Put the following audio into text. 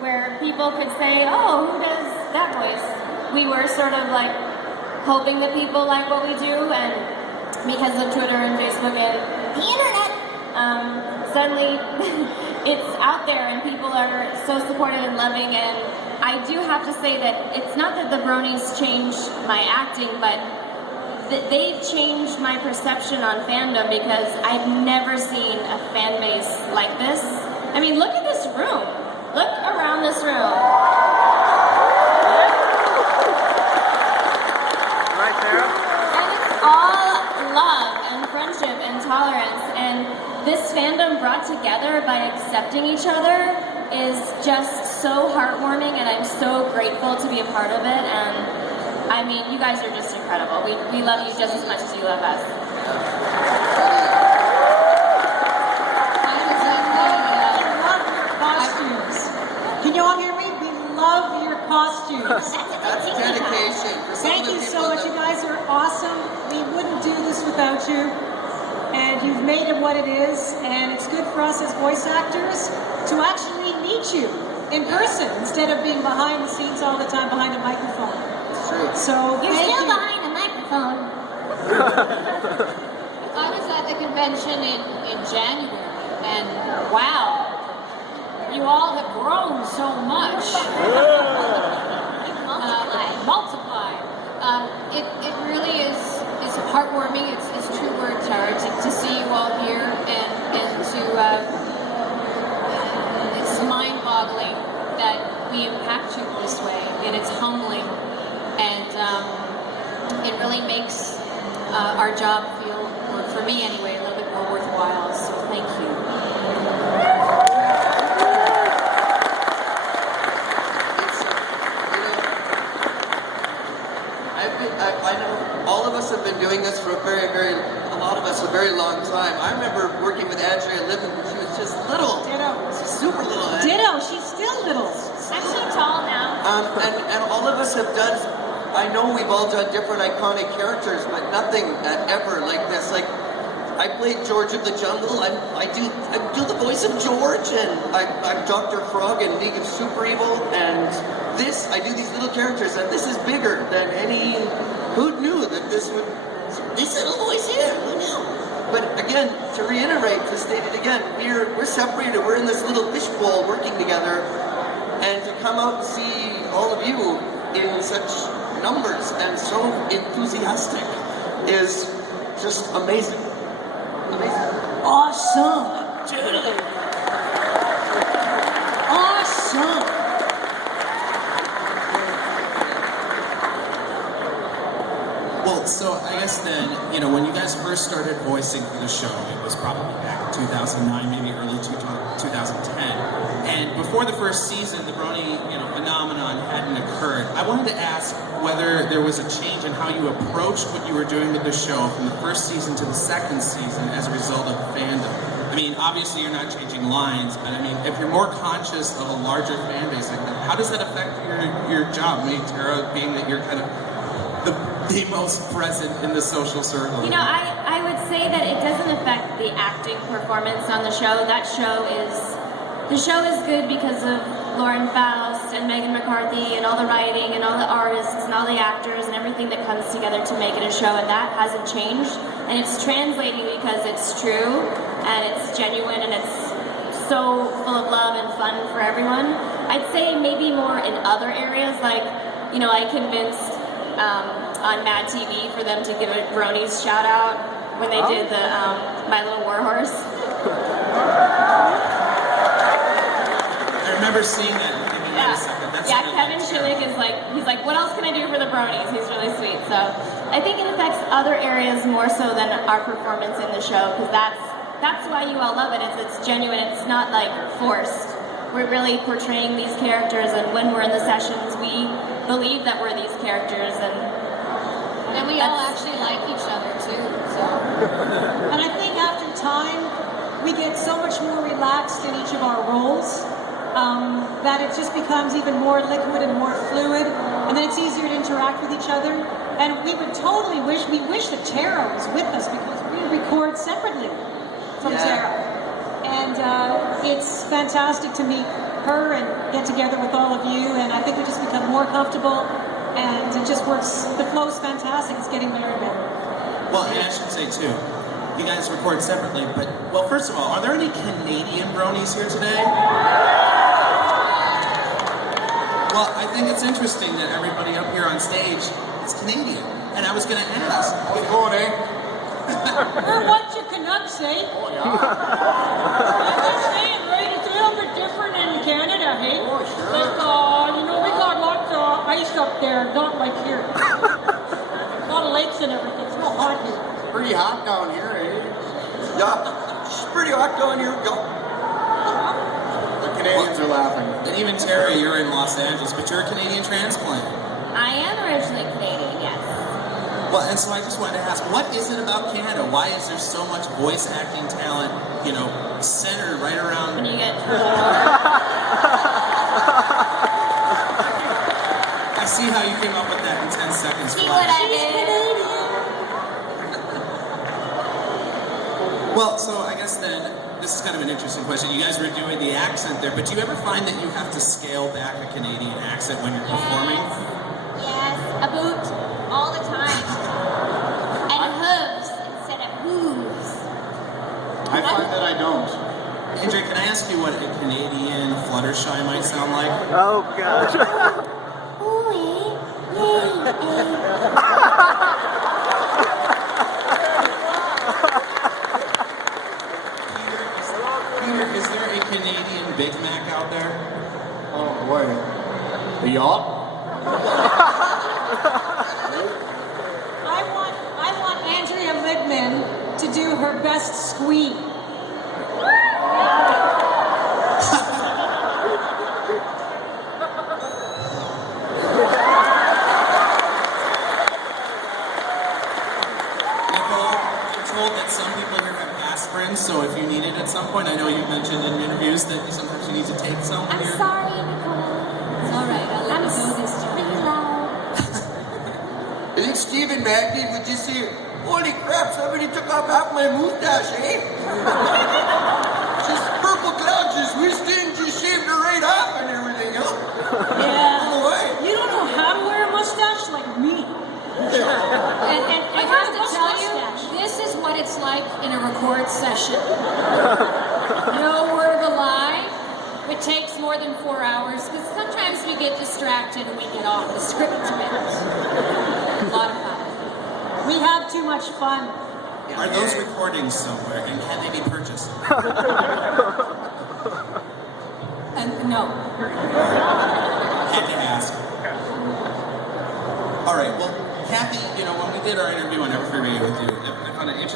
where people could say, oh, who does that voice? We were sort of like hoping that people like what we do, and because of Twitter and Facebook and the internet, suddenly it's out there and people are so supportive and loving. And I do have to say that it's not that the Bronies changed my acting, but they've changed my perception on fandom, because I've never seen a fan base like this. I mean, look at this room. Look around this room. Right there. And it's all love and friendship and tolerance. And this fandom brought together by accepting each other is just so heartwarming, and I'm so grateful to be a part of it. And I mean, you guys are just incredible. We love you just as much as you love us. Can you all hear me? We love your costumes. That's dedication. Thank you so much. You guys are awesome. We wouldn't do this without you. And you've made it what it is. And it's good for us as voice actors to actually meet you in person instead of being behind the scenes all the time behind a microphone. It's true. So You're still behind a microphone. I was at the convention in January, and wow. You all have grown so much. Multiplied. It really is heartwarming. It's true word, Tara, to see you all here, and to it's mind-boggling that we impact you this way, and it's humbling, and it really makes our job feel, or for me anyway, a little bit more worthwhile. So thank you. I know all of us have been doing this for a lot of us a very long time. I remember working with Andrea Libman when she was just little. Ditto. Super little. Ditto. She's still little. I'm so tall now. And all of us have done, I know we've all done different iconic characters, but nothing ever like this. Like, I played George of the Jungle. I do the voice of George, and I'm Dr. Frog and Vegan Super Evil, and I do these little characters, and this is bigger than any, who knew that this little voice here, who knew? But again, to reiterate, to state it again, we're separated, we're in this little fishbowl working together, and to come out and see all of you in such numbers and so enthusiastic is just amazing. Awesome. Totally. Awesome. Well, so I guess then, when you guys first started voicing for the show, it was probably back in 2009, maybe early 2010. And before the first season, the Brony, phenomenon hadn't occurred. I wanted to ask whether there was a change in how you approached what you were doing with the show from the first season to the second season as a result of the fandom. I mean, obviously you're not changing lines, but I mean, if you're more conscious of a larger fan base like that, how does that affect your job? Maybe Tara, being that you're kind of the most present in the social circle. I would say that it doesn't affect the acting performance on the show. The show is good because of Lauren Faust and Megan McCarthy and all the writing and all the artists and all the actors and everything that comes together to make it a show, and that hasn't changed. And it's translating because it's true and it's genuine and it's so full of love and fun for everyone. I'd say maybe more in other areas, like, I convinced on Mad TV for them to give a Bronies shout out when they did the My Little Warhorse. I remember seeing that. Kevin Schillick is he's like, what else can I do for the Bronies? He's really sweet. So I think it affects other areas more so than our performance in the show, because that's why you all love it. It's genuine. It's not like forced. We're really portraying these characters, and when we're in the sessions, we believe that we're these characters, and we all actually like each other too. So. And I think after time, we get so much more relaxed in each of our roles that it just becomes even more liquid and more fluid, and then it's easier to interact with each other. And we would totally wish that Tara was with us, because we record separately from Tara. And it's fantastic to meet her and get together with all of you, and I think we just become more comfortable, and it just works. The flow's fantastic. It's getting better and better. Well, and I should say too, you guys record separately, but, well, first of all, are there any Canadian bronies here today? Well, I think it's interesting that everybody up here on stage is Canadian, and I was going to ask. How's it going, eh? We're what you Canucks say. Oh, yeah. I'm saying, right? It's a little bit different in Canada, hey? Oh, sure. Like, you know, we got lots of ice up there, not like here. A lot of lakes and everything. It's real hot here. Pretty hot down here, eh? Yeah, it's pretty hot down here. Yeah. The Canadians are laughing. And even Terry, you're in Los Angeles, but you're a Canadian transplant. I am originally Canadian, yes. Well, and so I just wanted to ask, what is it about Canada? Why is there so much voice acting talent, you know, centered right around... When you get I see how you came up with that in 10 seconds see flat. what I did? Well, so I guess then, this is kind of an interesting question. You guys were doing the accent there, but do you ever find that you have to scale back a Canadian accent when you're performing? Yes, a boot all the time. And hooves instead of hooves. I find that I don't. Andrea, can I ask you what a Canadian Fluttershy might sound like? Oh, gosh. Peter, is there a Canadian Big Mac out there? Oh, boy. The yacht? I want Andrea Libman to do her best squeak. That some people here have aspirin, so if you need it at some point, I know you've mentioned in interviews that sometimes you need to take some. I'm here. sorry, Nicole. It's all right. I'll let I'm you know this time. really loud. I think Stephen Magnet would just say, holy crap, somebody took off half my mustache, eh? Just purple cloud just whisked in, just shaved her right off and everything, huh? Yeah. All the way. You don't know how to wear a mustache like me. And I I have have to a tell you, mustache. this is what it's like in a record session. No word of a lie. It takes more than 4 hours because sometimes we get distracted and we get off the script a bit. A lot of fun. We have too much fun. Are those recordings somewhere, and can they be purchased? And no. Had to ask. All right, well, Kathy, you know, when we did our interview on Never Forget with you, I found it interesting.